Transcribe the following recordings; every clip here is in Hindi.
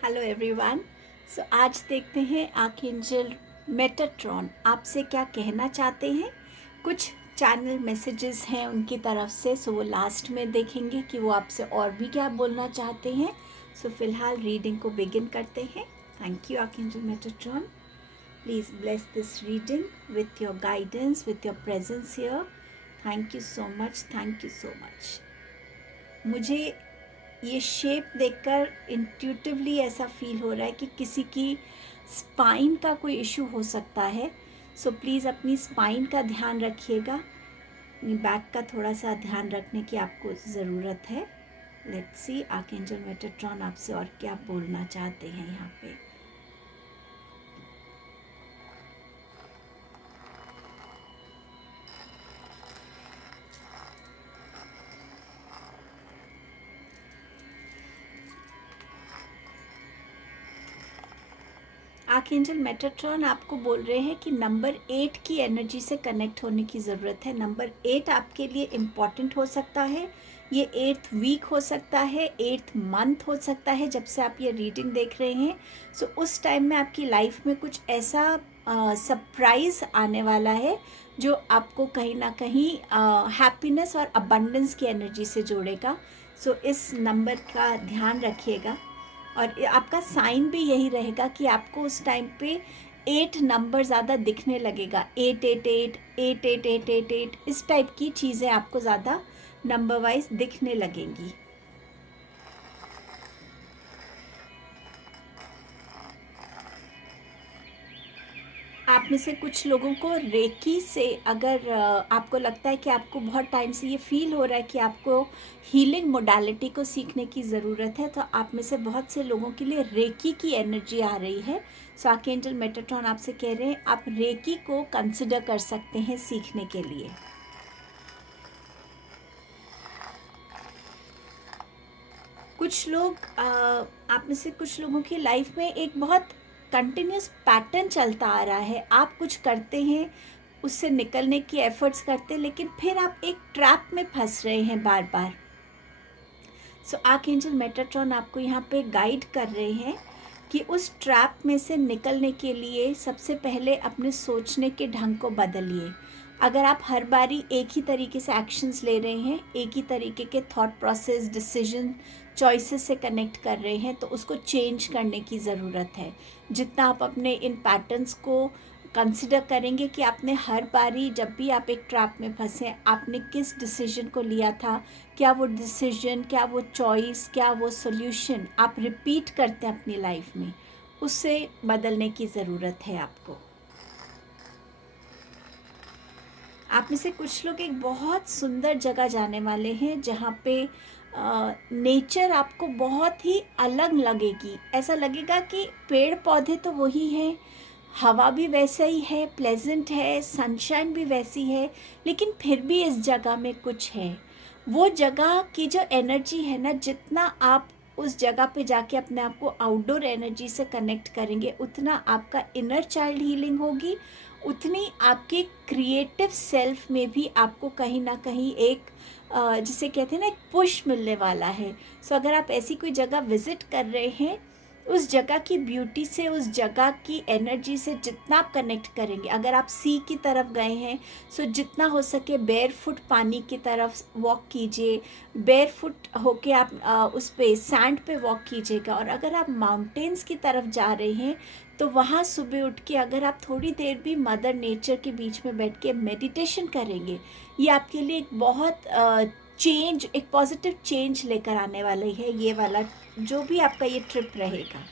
Hello everyone. सो आज देखते हैं आर्कएंजल मेटाट्रॉन आपसे क्या कहना चाहते हैं। कुछ चैनल मैसेजेस हैं उनकी तरफ से, सो वो लास्ट में देखेंगे कि वो आपसे और भी क्या बोलना चाहते हैं। सो फिलहाल रीडिंग को बिगिन करते हैं। Thank you archangel Metatron, please bless this reading with your guidance, with your presence here. Thank you so much, thank you so much. मुझे ये शेप देखकर इंट्यूटिवली ऐसा फील हो रहा है कि किसी की स्पाइन का कोई इशू हो सकता है। सो प्लीज़ अपनी स्पाइन का ध्यान रखिएगा, अपनी बैक का थोड़ा सा ध्यान रखने की आपको ज़रूरत है। लेट्स सी आर्कएंजल मेटाट्रॉन आपसे और क्या बोलना चाहते हैं यहाँ पे। आर्कएंजल मेटाट्रॉन आपको बोल रहे हैं कि नंबर 8 की एनर्जी से कनेक्ट होने की ज़रूरत है। नंबर 8 आपके लिए इम्पॉर्टेंट हो सकता है। ये 8th वीक हो सकता है, 8th मंथ हो सकता है जब से आप ये रीडिंग देख रहे हैं। सो उस टाइम में आपकी लाइफ में कुछ ऐसा सरप्राइज़ आने वाला है जो आपको कहीं ना कहीं हैप्पीनेस और अबंडेंस की एनर्जी से जोड़ेगा। सो इस नंबर का ध्यान रखिएगा और आपका साइन भी यही रहेगा कि आपको उस टाइम पे 8 नंबर ज़्यादा दिखने लगेगा। 888, 88888 इस टाइप की चीज़ें आपको ज़्यादा नंबर वाइज दिखने लगेंगी। आप में से कुछ लोगों को रेकी से, अगर आपको लगता है कि आपको बहुत टाइम से ये फील हो रहा है कि आपको हीलिंग मोडालिटी को सीखने की ज़रूरत है, तो आप में से बहुत से लोगों के लिए रेकी की एनर्जी आ रही है। सो आर्कएंजल मेटाट्रॉन आपसे कह रहे हैं आप रेकी को कंसिडर कर सकते हैं सीखने के लिए। कुछ लोग आप में से कुछ लोगों की लाइफ में एक बहुत कंटिन्यूस पैटर्न चलता आ रहा है। आप कुछ करते हैं, उससे निकलने की एफर्ट्स करते हैं, लेकिन फिर आप एक ट्रैप में फंस रहे हैं बार बार। सो आर्कएंजल मेटाट्रॉन आपको यहाँ पे गाइड कर रहे हैं कि उस ट्रैप में से निकलने के लिए सबसे पहले अपने सोचने के ढंग को बदलिए। अगर आप हर बारी एक ही तरीके से एक्शंस ले रहे हैं, एक ही तरीके के थॉट प्रोसेस, डिसीजन, चॉइसेस से कनेक्ट कर रहे हैं, तो उसको चेंज करने की ज़रूरत है। जितना आप अपने इन पैटर्न्स को कंसिडर करेंगे कि आपने हर बारी जब भी आप एक ट्रैप में फंसे, आपने किस डिसीजन को लिया था, क्या वो डिसीजन, क्या वो चॉइस, क्या वो सोल्यूशन आप रिपीट करते हैं अपनी लाइफ में, उससे बदलने की ज़रूरत है आपको। आप में से कुछ लोग एक बहुत सुंदर जगह जाने वाले हैं जहाँ पे नेचर आपको बहुत ही अलग लगेगी। ऐसा लगेगा कि पेड़ पौधे तो वही हैं, हवा भी वैसा ही है, प्लेजेंट है, सनशाइन भी वैसी है, लेकिन फिर भी इस जगह में कुछ है। वो जगह की जो एनर्जी है ना, जितना आप उस जगह पे जाके अपने आप को आउटडोर एनर्जी से कनेक्ट करेंगे, उतना आपका इनर चाइल्ड हीलिंग होगी, उतनी आपके क्रिएटिव सेल्फ में भी आपको कहीं ना कहीं एक जिसे कहते हैं ना, एक पुश मिलने वाला है। सो अगर आप ऐसी कोई जगह विज़िट कर रहे हैं, उस जगह की ब्यूटी से, उस जगह की एनर्जी से जितना आप कनेक्ट करेंगे, अगर आप सी की तरफ गए हैं, सो जितना हो सके बेयर फुट पानी की तरफ वॉक कीजिए, बेयर फुट होके आप उस पे सैंड पे वॉक कीजिएगा। और अगर आप माउंटेन्स की तरफ जा रहे हैं, तो वहाँ सुबह उठ के अगर आप थोड़ी देर भी मदर नेचर के बीच में बैठ के मेडिटेशन करेंगे, ये आपके लिए एक बहुत चेंज, एक पॉजिटिव चेंज लेकर आने वाली है ये वाला जो भी आपका ये ट्रिप रहेगा।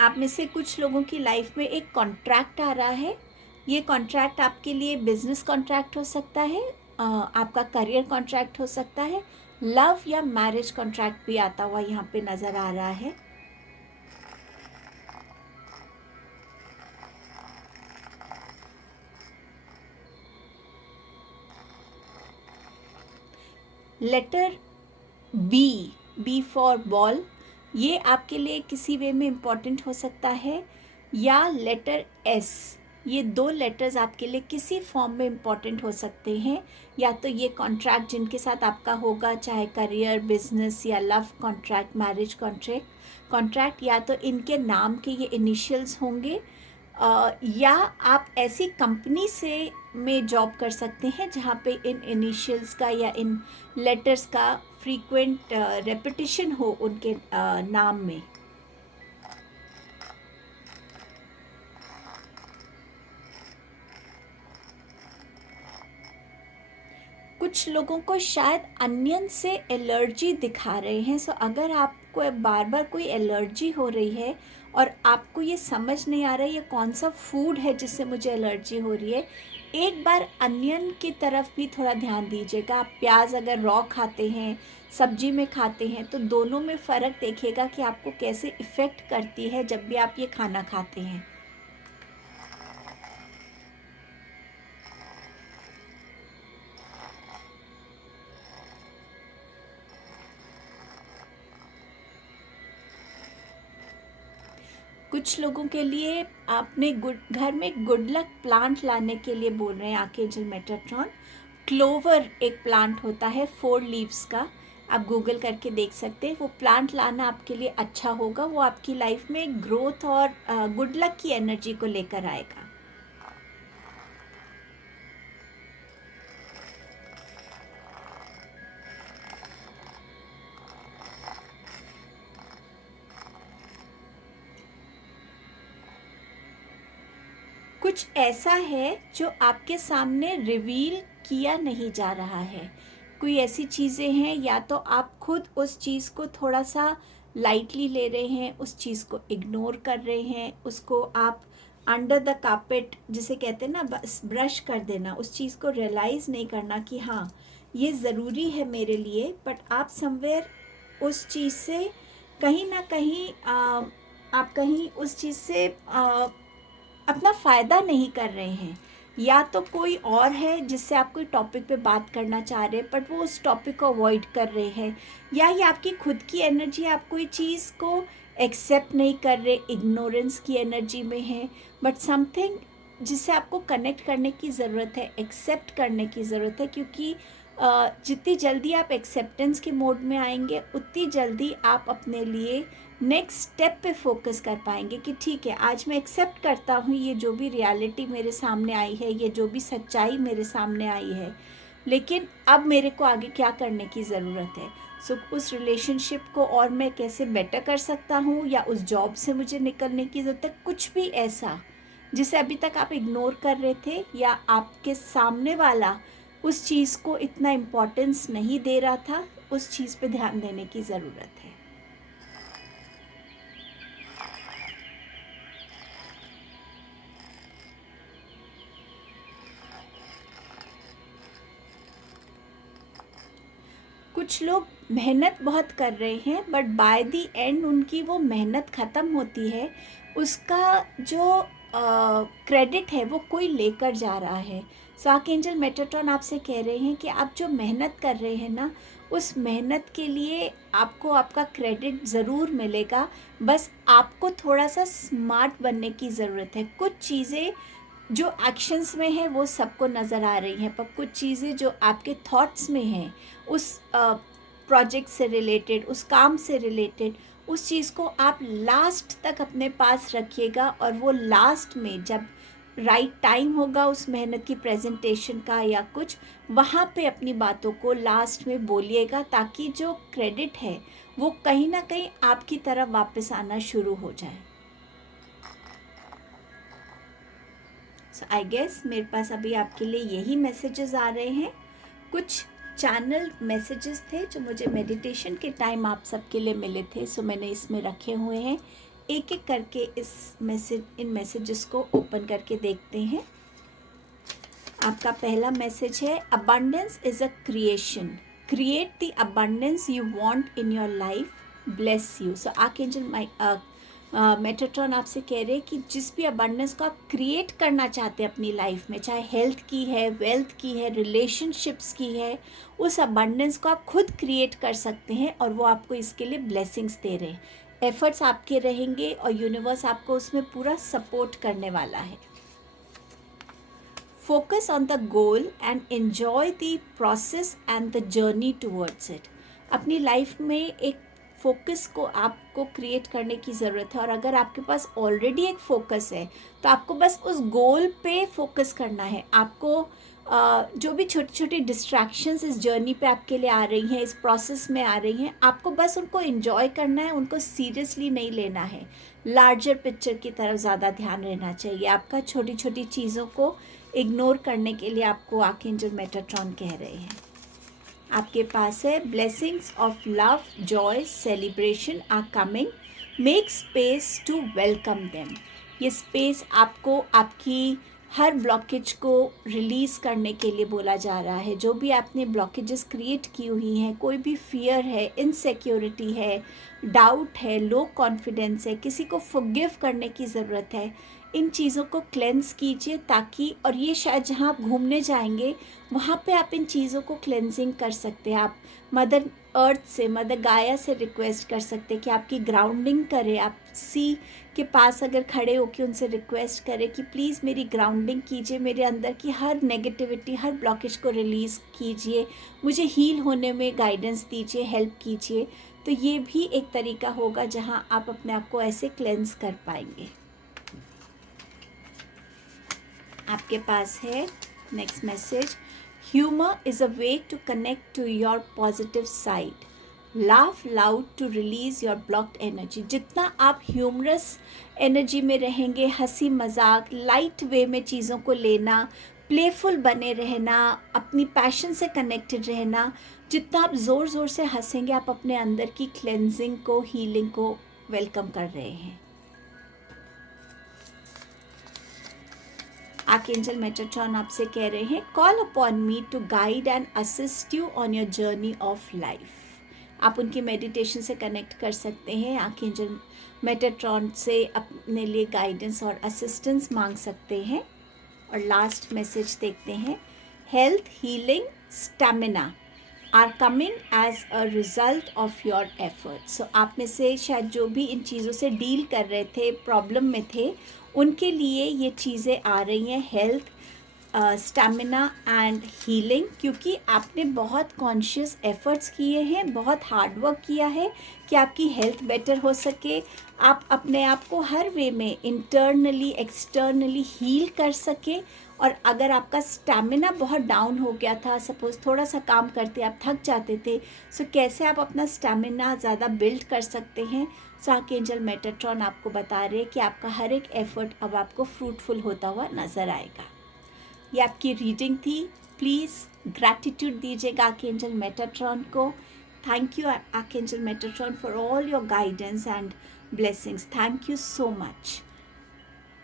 आप में से कुछ लोगों की लाइफ में एक कॉन्ट्रैक्ट आ रहा है। ये कॉन्ट्रैक्ट आपके लिए बिजनेस कॉन्ट्रैक्ट हो सकता है, आपका करियर कॉन्ट्रैक्ट हो सकता है, लव या मैरिज कॉन्ट्रैक्ट भी आता हुआ यहाँ पे नज़र आ रहा है। Letter B, B for ball, ये आपके लिए किसी वे में इम्पॉर्टेंट हो सकता है, या लेटर एस, ये 2 लेटर्स आपके लिए किसी फॉर्म में इम्पॉर्टेंट हो सकते हैं। या तो ये कॉन्ट्रैक्ट जिनके साथ आपका होगा, चाहे करियर, बिजनेस या लव कॉन्ट्रैक्ट, मैरिज कॉन्ट्रैक्ट, या तो इनके नाम के ये इनिशियल्स होंगे, या आप ऐसी कंपनी से में जॉब कर सकते हैं जहाँ पे इन इनिशियल्स का या इन लेटर्स का फ्रीक्वेंट रेपिटिशन हो उनके नाम में। कुछ लोगों को शायद अनियन से एलर्जी दिखा रहे हैं। सो अगर आपको बार बार कोई एलर्जी हो रही है और आपको ये समझ नहीं आ रहा है ये कौन सा फूड है जिससे मुझे एलर्जी हो रही है, एक बार अनियन की तरफ भी थोड़ा ध्यान दीजिएगा। आप प्याज अगर रॉ खाते हैं, सब्जी में खाते हैं, तो दोनों में फ़र्क देखिएगा कि आपको कैसे इफ़ेक्ट करती है जब भी आप ये खाना खाते हैं। कुछ लोगों के लिए आपने घर में गुड लक प्लांट लाने के लिए बोल रहे हैं आर्कएंजल मेटाट्रॉन। क्लोवर एक प्लांट होता है 4 लीव्स का, आप गूगल करके देख सकते हैं। वो प्लांट लाना आपके लिए अच्छा होगा, वो आपकी लाइफ में ग्रोथ और गुड लक की एनर्जी को लेकर आएगा। कुछ ऐसा है जो आपके सामने रिवील किया नहीं जा रहा है। कोई ऐसी चीज़ें हैं, या तो आप खुद उस चीज़ को थोड़ा सा लाइटली ले रहे हैं, उस चीज़ को इग्नोर कर रहे हैं, उसको आप अंडर द कार्पेट जिसे कहते हैं ना, बस ब्रश कर देना, उस चीज़ को रियलाइज़ नहीं करना कि हाँ ये ज़रूरी है मेरे लिए, बट आप समवेयर उस चीज़ से कहीं ना कहीं आप कहीं उस चीज़ से अपना फ़ायदा नहीं कर रहे हैं। या तो कोई और है जिससे आप कोई टॉपिक पे बात करना चाह रहे हैं बट वो उस टॉपिक को अवॉइड कर रहे हैं, या ये आपकी खुद की एनर्जी, आप कोई चीज़ को एक्सेप्ट नहीं कर रहे, इग्नोरेंस की एनर्जी में है। बट समथिंग जिससे आपको कनेक्ट करने की ज़रूरत है, एक्सेप्ट करने की ज़रूरत है, क्योंकि जितनी जल्दी आप एक्सेप्टेंस के मोड में आएंगे उतनी जल्दी आप अपने लिए नेक्स्ट स्टेप पे फोकस कर पाएंगे कि ठीक है, आज मैं एक्सेप्ट करता हूँ ये जो भी रियलिटी मेरे सामने आई है, ये जो भी सच्चाई मेरे सामने आई है, लेकिन अब मेरे को आगे क्या करने की ज़रूरत है। सो उस रिलेशनशिप को और मैं कैसे बेटर कर सकता हूँ, या उस जॉब से मुझे निकलने की ज़रूरत है, कुछ भी ऐसा जिसे अभी तक आप इग्नोर कर रहे थे, या आपके सामने वाला उस चीज़ को इतना इम्पोर्टेंस नहीं दे रहा था, उस चीज़ पे ध्यान देने की ज़रूरत है। कुछ लोग मेहनत बहुत कर रहे हैं बट बाय द एंड उनकी वो मेहनत ख़त्म होती है, उसका जो क्रेडिट है वो कोई लेकर जा रहा है। सो आर्कएंजल मेटाट्रॉन आपसे कह रहे हैं कि आप जो मेहनत कर रहे हैं ना, उस मेहनत के लिए आपको आपका क्रेडिट ज़रूर मिलेगा। बस आपको थोड़ा सा स्मार्ट बनने की ज़रूरत है। कुछ चीज़ें जो एक्शंस में है वो सबको नज़र आ रही हैं, पर कुछ चीज़ें जो आपके थॉट्स में हैं, उस प्रोजेक्ट से रिलेटेड, उस काम से रिलेटेड, उस चीज़ को आप लास्ट तक अपने पास रखिएगा। और वो लास्ट में जब राइट टाइम होगा उस मेहनत की प्रेजेंटेशन का या कुछ, वहाँ पे अपनी बातों को लास्ट में बोलिएगा, ताकि जो क्रेडिट है वो कहीं ना कहीं आपकी तरफ वापस आना शुरू हो जाए। सो आई गेस मेरे पास अभी आपके लिए यही मैसेजेस आ रहे हैं। कुछ चैनल मैसेजेस थे जो मुझे मेडिटेशन के टाइम आप सबके लिए मिले थे, सो मैंने इसमें रखे हुए हैं। एक एक करके इन मैसेजेस को ओपन करके देखते हैं। आपका पहला मैसेज है, abundance is a creation, create the abundance you want in your life, bless you. So archangel Metatron आपसे कह रहे हैं कि जिस भी अबंडेंस को आप क्रिएट करना चाहते हैं अपनी लाइफ में, चाहे हेल्थ की है, वेल्थ की है, रिलेशनशिप्स की है, उस अबंडेंस को आप खुद क्रिएट कर सकते हैं और वो आपको इसके लिए ब्लेसिंग्स दे रहे हैं। एफर्ट्स आपके रहेंगे और यूनिवर्स आपको उसमें पूरा सपोर्ट करने वाला है। Focus on the goal and enjoy the process and the journey towards it. अपनी लाइफ में एक फोकस को आपको क्रिएट करने की ज़रूरत है, और अगर आपके पास ऑलरेडी एक फोकस है तो आपको बस उस गोल पे फोकस करना है. आपको जो भी छोटी छोटी डिस्ट्रैक्शंस इस जर्नी पे आपके लिए आ रही हैं, इस प्रोसेस में आ रही हैं, आपको बस उनको एंजॉय करना है, उनको सीरियसली नहीं लेना है. लार्जर पिक्चर की तरफ ज़्यादा ध्यान रहना चाहिए आपका. छोटी छोटी चीज़ों को इग्नोर करने के लिए आपको आर्कएंजल मेटाट्रॉन कह रहे हैं. आपके पास है blessings of love, joy, celebration are coming, make space to welcome them. ये स्पेस आपको आपकी हर ब्लॉकेज को रिलीज़ करने के लिए बोला जा रहा है. जो भी आपने ब्लॉकेजेस क्रिएट की हुई हैं, कोई भी फियर है, इनसिक्योरिटी है, डाउट है, लो कॉन्फिडेंस है, किसी को फॉरगिव करने की ज़रूरत है, इन चीज़ों को क्लेंस कीजिए ताकि, और ये शायद जहाँ आप घूमने जाएंगे वहाँ पे आप इन चीज़ों को क्लेंजिंग कर सकते हैं. आप मदर अर्थ से, मदर गाया से रिक्वेस्ट कर सकते हैं कि आपकी ग्राउंडिंग करें. आप सी के पास अगर खड़े होकर उनसे रिक्वेस्ट करें कि प्लीज़ मेरी ग्राउंडिंग कीजिए, मेरे अंदर की हर नेगेटिविटी, हर ब्लॉकेज को रिलीज़ कीजिए, मुझे हील होने में गाइडेंस दीजिए, हेल्प कीजिए. तो ये भी एक तरीका होगा जहाँ आप अपने आप को ऐसे क्लेंस कर पाएंगे. आपके पास है next message, humour is a way to connect to your positive side. Laugh loud to release your blocked energy. जितना आप ह्यूमरस एनर्जी में रहेंगे, हंसी मजाक, लाइट वे में चीज़ों को लेना, प्लेफुल बने रहना, अपनी पैशन से कनेक्टेड रहना, जितना आप ज़ोर ज़ोर से हंसेंगे, आप अपने अंदर की क्लेंजिंग को, हीलिंग को वेलकम कर रहे हैं. आर्कएंजल मेटाट्रॉन आपसे कह रहे हैं, call upon me to guide and assist you on your journey of life. आप उनकी मेडिटेशन से कनेक्ट कर सकते हैं. आर्कएंजल मेटाट्रॉन से अपने लिए गाइडेंस और असिस्टेंस मांग सकते हैं. और लास्ट मैसेज देखते हैं, health, healing, stamina are coming as a result of your efforts. So आप में से शायद जो भी इन चीज़ों से डील कर रहे थे, प्रॉब्लम में थे, उनके लिए ये चीज़ें आ रही हैं, हेल्थ, स्टैमिना एंड हीलिंग, क्योंकि आपने बहुत कॉन्शियस एफर्ट्स किए हैं, बहुत हार्ड वर्क किया है कि आपकी हेल्थ बेटर हो सके, आप अपने आप को हर वे में इंटरनली एक्सटर्नली हील कर सके. और अगर आपका स्टैमिना बहुत डाउन हो गया था, सपोज़ थोड़ा सा काम करते आप थक जाते थे, सो कैसे आप अपना स्टैमिना ज़्यादा बिल्ड कर सकते हैं. सो आर्कएंजल मेटाट्रॉन आपको बता रहे हैं कि आपका हर एक एफर्ट अब आपको फ्रूटफुल होता हुआ नज़र आएगा. ये आपकी रीडिंग थी. प्लीज़ ग्रैटिट्यूड दीजिएगा आर्कएंजल मेटाट्रॉन को. Thank you archangel Metatron for all your guidance and blessings. Thank you so much.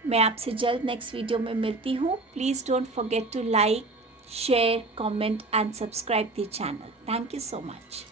मैं आपसे जल्द नेक्स्ट वीडियो में मिलती हूँ. Please don't forget to like, share, comment and subscribe the channel. Thank you so much.